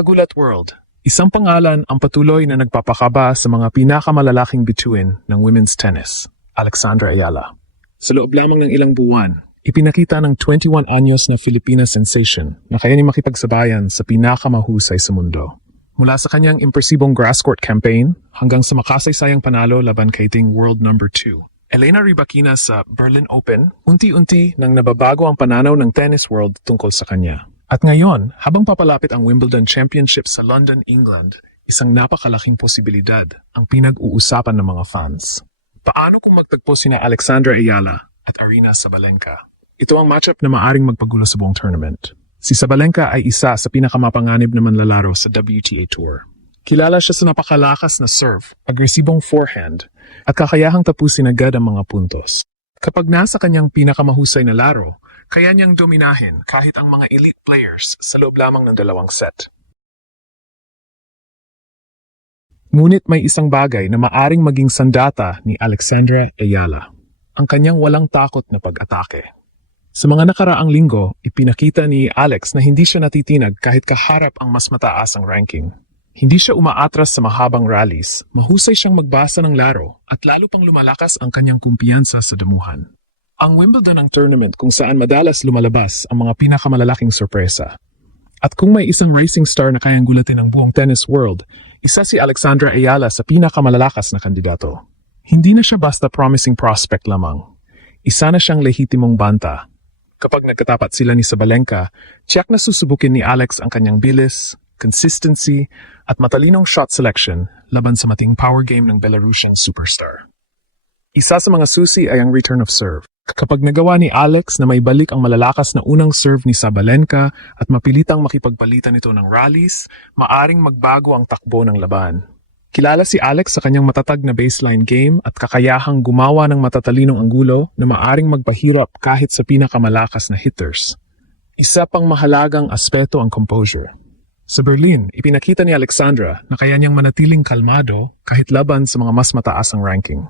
Kagulat World, isang pangalan ang patuloy na nagpapakaba sa mga pinakamalalaking bituin ng women's tennis, Alexandra Ayala. Sa loob lamang ng ilang buwan, ipinakita ng 21 anyos na Filipina sensation na kaya ni makipagsabayan sa pinakamahusay sa mundo. Mula sa kanyang impresibong grass court campaign hanggang sa makasaysayang panalo laban kay Ting World number 2. Elena Rybakina sa Berlin Open, unti-unti nang nababago ang pananaw ng tennis world tungkol sa kanya. At ngayon, habang papalapit ang Wimbledon Championship sa London, England, isang napakalaking posibilidad ang pinag-uusapan ng mga fans. Paano kung magtagpo sina Alexandra Ayala at Aryna Sabalenka? Ito ang matchup na maaring magpagulo sa buong tournament. Si Sabalenka ay isa sa pinakamapanganib na manlalaro sa WTA Tour. Kilala siya sa napakalakas na serve, agresibong forehand, at kakayahang tapusin agad ang mga puntos. Kapag nasa kanyang pinakamahusay na laro, kaya niyang dominahin kahit ang mga elite players sa loob lamang ng dalawang set. Ngunit may isang bagay na maaring maging sandata ni Alexandra Ayala, ang kanyang walang takot na pag-atake. Sa mga nakaraang linggo, ipinakita ni Alex na hindi siya natitinag kahit kaharap ang mas mataas ang ranking. Hindi siya umaatras sa mahabang rallies, mahusay siyang magbasa ng laro at lalo pang lumalakas ang kanyang kumpiyansa sa damuhan. Ang Wimbledon ang tournament kung saan madalas lumalabas ang mga pinakamalalaking sorpresa. At kung may isang racing star na kayang gulatin ang buong tennis world, isa si Alexandra Ayala sa pinakamalalakas na kandidato. Hindi na siya basta promising prospect lamang. Isa na siyang lehitimong banta. Kapag nagkatapat sila ni Sabalenka, tiyak na susubukin ni Alex ang kanyang bilis, consistency, at matalinong shot selection laban sa mating power game ng Belarusian superstar. Isa sa mga susi ay ang return of serve. Kapag nagawa ni Alex na may balik ang malalakas na unang serve ni Sabalenka at mapilitang makipagpalitan ito ng rallies, maaring magbago ang takbo ng laban. Kilala si Alex sa kanyang matatag na baseline game at kakayahang gumawa ng matatalinong anggulo na maaring magpahirap kahit sa pinakamalakas na hitters. Isa pang mahalagang aspeto ang composure. Sa Berlin, ipinakita ni Alexandra na kaya niyang manatiling kalmado kahit laban sa mga mas mataas ang ranking.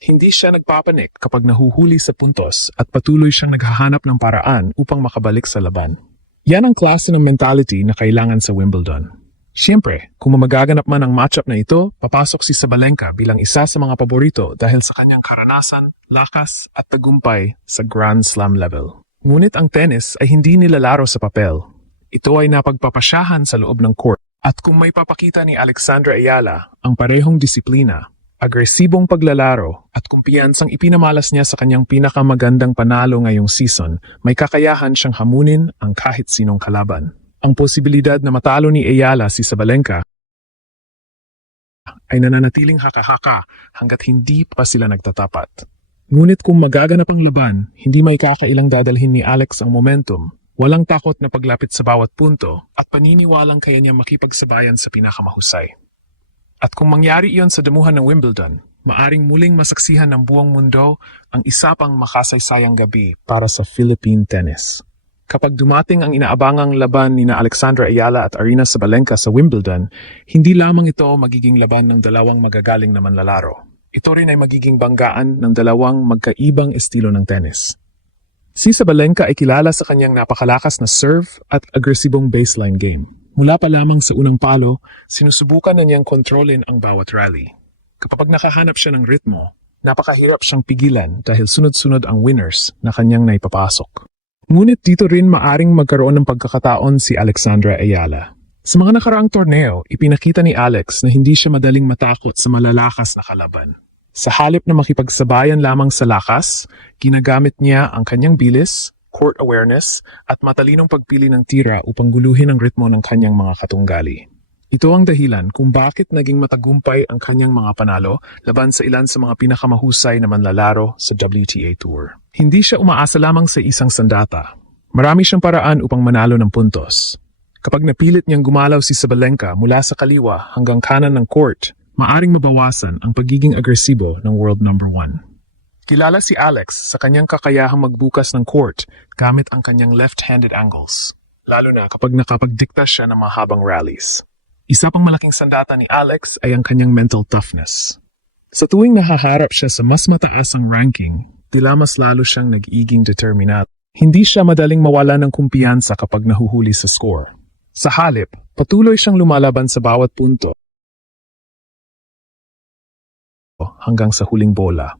Hindi siya nagpapanik kapag nahuhuli sa puntos at patuloy siyang naghahanap ng paraan upang makabalik sa laban. Yan ang klase ng mentality na kailangan sa Wimbledon. Siyempre, kung magaganap man ang matchup na ito, papasok si Sabalenka bilang isa sa mga paborito dahil sa kanyang karanasan, lakas at tagumpay sa Grand Slam level. Ngunit ang tennis ay hindi nilalaro sa papel. Ito ay napagpapasyahan sa loob ng court. At kung may papakita ni Alexandra Ayala ang parehong disiplina, agresibong paglalaro at kumpiyansang ipinamalas niya sa kanyang pinakamagandang panalo ngayong season, may kakayahan siyang hamunin ang kahit sinong kalaban. Ang posibilidad na matalo ni Ayala si Sabalenka ay nananatiling haka-haka hanggat hindi pa sila nagtatapat. Ngunit kung magaganap ang laban, hindi may kakailang dadalhin ni Alex ang momentum, walang takot na paglapit sa bawat punto at paniniwalang kaya niya makipagsabayan sa pinakamahusay. At kung mangyari iyon sa damuhan ng Wimbledon, maaring muling masaksihan ng buong mundo ang isa pang makasaysayang gabi para sa Philippine tennis. Kapag dumating ang inaabangang laban ni Alexandra Ayala at Aryna Sabalenka sa Wimbledon, hindi lamang ito magiging laban ng dalawang magagaling na manlalaro. Ito rin ay magiging banggaan ng dalawang magkaibang estilo ng tennis. Si Sabalenka ay kilala sa kanyang napakalakas na serve at agresibong baseline game. Mula pa lamang sa unang palo, sinusubukan na niyang kontrolin ang bawat rally. Kapag nakahanap siya ng ritmo, napakahirap siyang pigilan dahil sunod-sunod ang winners na kanyang naipapasok. Ngunit dito rin maaring magkaroon ng pagkakataon si Alexandra Ayala. Sa mga nakaraang torneo, ipinakita ni Alex na hindi siya madaling matakot sa malalakas na kalaban. Sa halip na makipagsabayan lamang sa lakas, ginagamit niya ang kanyang bilis, court awareness, at matalinong pagpili ng tira upang guluhin ang ritmo ng kanyang mga katunggali. Ito ang dahilan kung bakit naging matagumpay ang kanyang mga panalo laban sa ilan sa mga pinakamahusay na manlalaro sa WTA Tour. Hindi siya umaasa lamang sa isang sandata. Marami siyang paraan upang manalo ng puntos. Kapag napilit niyang gumalaw si Sabalenka mula sa kaliwa hanggang kanan ng court, maaring mabawasan ang pagiging agresibo ng world number 1. Kilala si Alex sa kanyang kakayahang magbukas ng court gamit ang kanyang left-handed angles, lalo na kapag nakapagdikta siya ng mahabang rallies. Isa pang malaking sandata ni Alex ay ang kanyang mental toughness. Sa tuwing nahaharap siya sa mas mataas ang ranking, tila mas lalo siyang nag-iging determinado. Hindi siya madaling mawala ng kumpiyansa kapag nahuhuli sa score. Sa halip, patuloy siyang lumalaban sa bawat punto hanggang sa huling bola.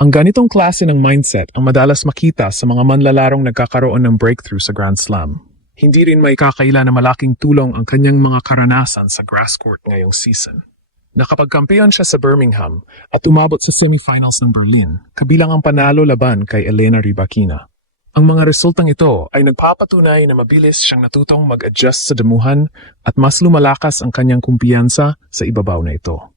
Ang ganitong klase ng mindset ang madalas makita sa mga manlalarong nagkakaroon ng breakthrough sa Grand Slam. Hindi rin may kakaila na malaking tulong ang kanyang mga karanasan sa grass court ngayong season. Nakapagkampeon siya sa Birmingham at umabot sa semifinals ng Berlin, kabilang ang panalo laban kay Elena Rybakina. Ang mga resultang ito ay nagpapatunay na mabilis siyang natutong mag-adjust sa damuhan at mas lumalakas ang kanyang kumpiyansa sa ibabaw na ito.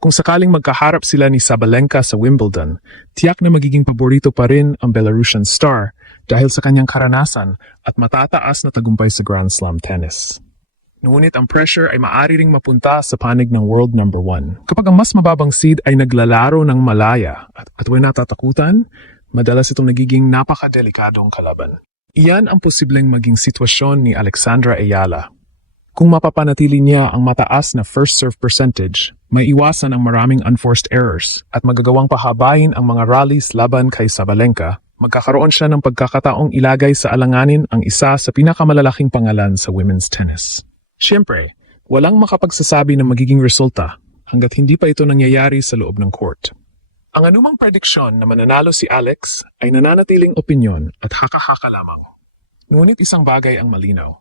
Kung sakaling magkaharap sila ni Sabalenka sa Wimbledon, tiyak na magiging paborito pa rin ang Belarusian star dahil sa kanyang karanasan at matataas na tagumpay sa Grand Slam tennis. Ngunit ang pressure ay maaari ring mapunta sa panig ng world number 1. Kapag ang mas mababang seed ay naglalaro ng malaya at huwag natatakutan, madalas itong nagiging napakadelikadong kalaban. Iyan ang posibleng maging sitwasyon ni Alexandra Ayala. Kung mapapanatili niya ang mataas na first serve percentage, may iwasan ang maraming unforced errors at magagawang pahabain ang mga rallies laban kay Sabalenka, magkakaroon siya ng pagkakataong ilagay sa alanganin ang isa sa pinakamalalaking pangalan sa women's tennis. Siyempre, walang makapagsasabi ng magiging resulta hanggat hindi pa ito nangyayari sa loob ng court. Ang anumang prediksyon na mananalo si Alex ay nananatiling opinyon at haka-haka lamang. Ngunit isang bagay ang malinaw.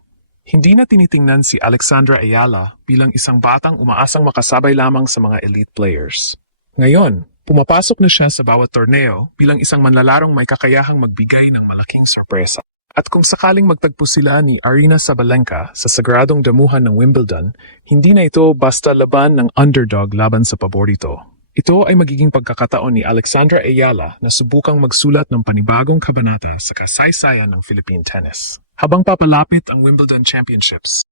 Hindi na tinitingnan si Alexandra Ayala bilang isang batang umaasang makasabay lamang sa mga elite players. Ngayon, pumapasok na siya sa bawat torneo bilang isang manlalarong may kakayahang magbigay ng malaking sorpresa. At kung sakaling magtagpo sila ni Aryna Sabalenka sa sagradong damuhan ng Wimbledon, hindi na ito basta laban ng underdog laban sa paborito. Ito ay magiging pagkakataon ni Alexandra Ayala na subukang magsulat ng panibagong kabanata sa kasaysayan ng Philippine tennis. Habang papalapit ang Wimbledon Championships,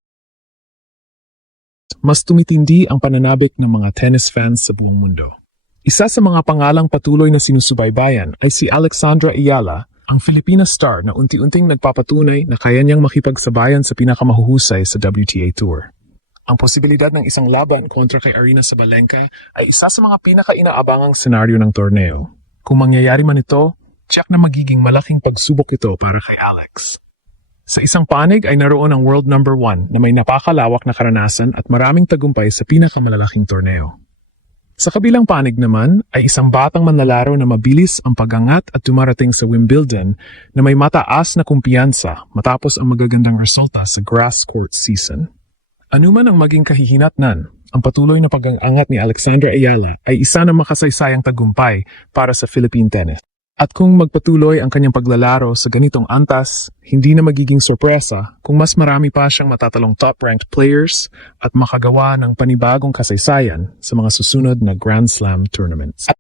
mas tumitindi ang pananabik ng mga tennis fans sa buong mundo. Isa sa mga pangalang patuloy na sinusubaybayan ay si Alexandra Ayala, ang Filipina star na unti-unting nagpapatunay na kaya niyang makipagsabayan sa pinakamahuhusay sa WTA Tour. Ang posibilidad ng isang laban kontra kay Aryna Sabalenka ay isa sa mga pinaka-inaabangang senaryo ng torneo. Kung mangyayari man ito, tiyak na magiging malaking pagsubok ito para kay Alex. Sa isang panig ay naroon ang world number 1 na may napakalawak na karanasan at maraming tagumpay sa pinakamalalaking torneo. Sa kabilang panig naman ay isang batang manlalaro na mabilis ang pagangat at dumarating sa Wimbledon na may mataas na kumpiyansa matapos ang magagandang resulta sa grass court season. Anuman ang maging kahihinatnan, ang patuloy na pag-angat ni Alexandra Ayala ay isa na makasaysayang tagumpay para sa Philippine tennis. At kung magpatuloy ang kanyang paglalaro sa ganitong antas, hindi na magiging sorpresa kung mas marami pa siyang matatalong top-ranked players at makagawa ng panibagong kasaysayan sa mga susunod na Grand Slam tournaments.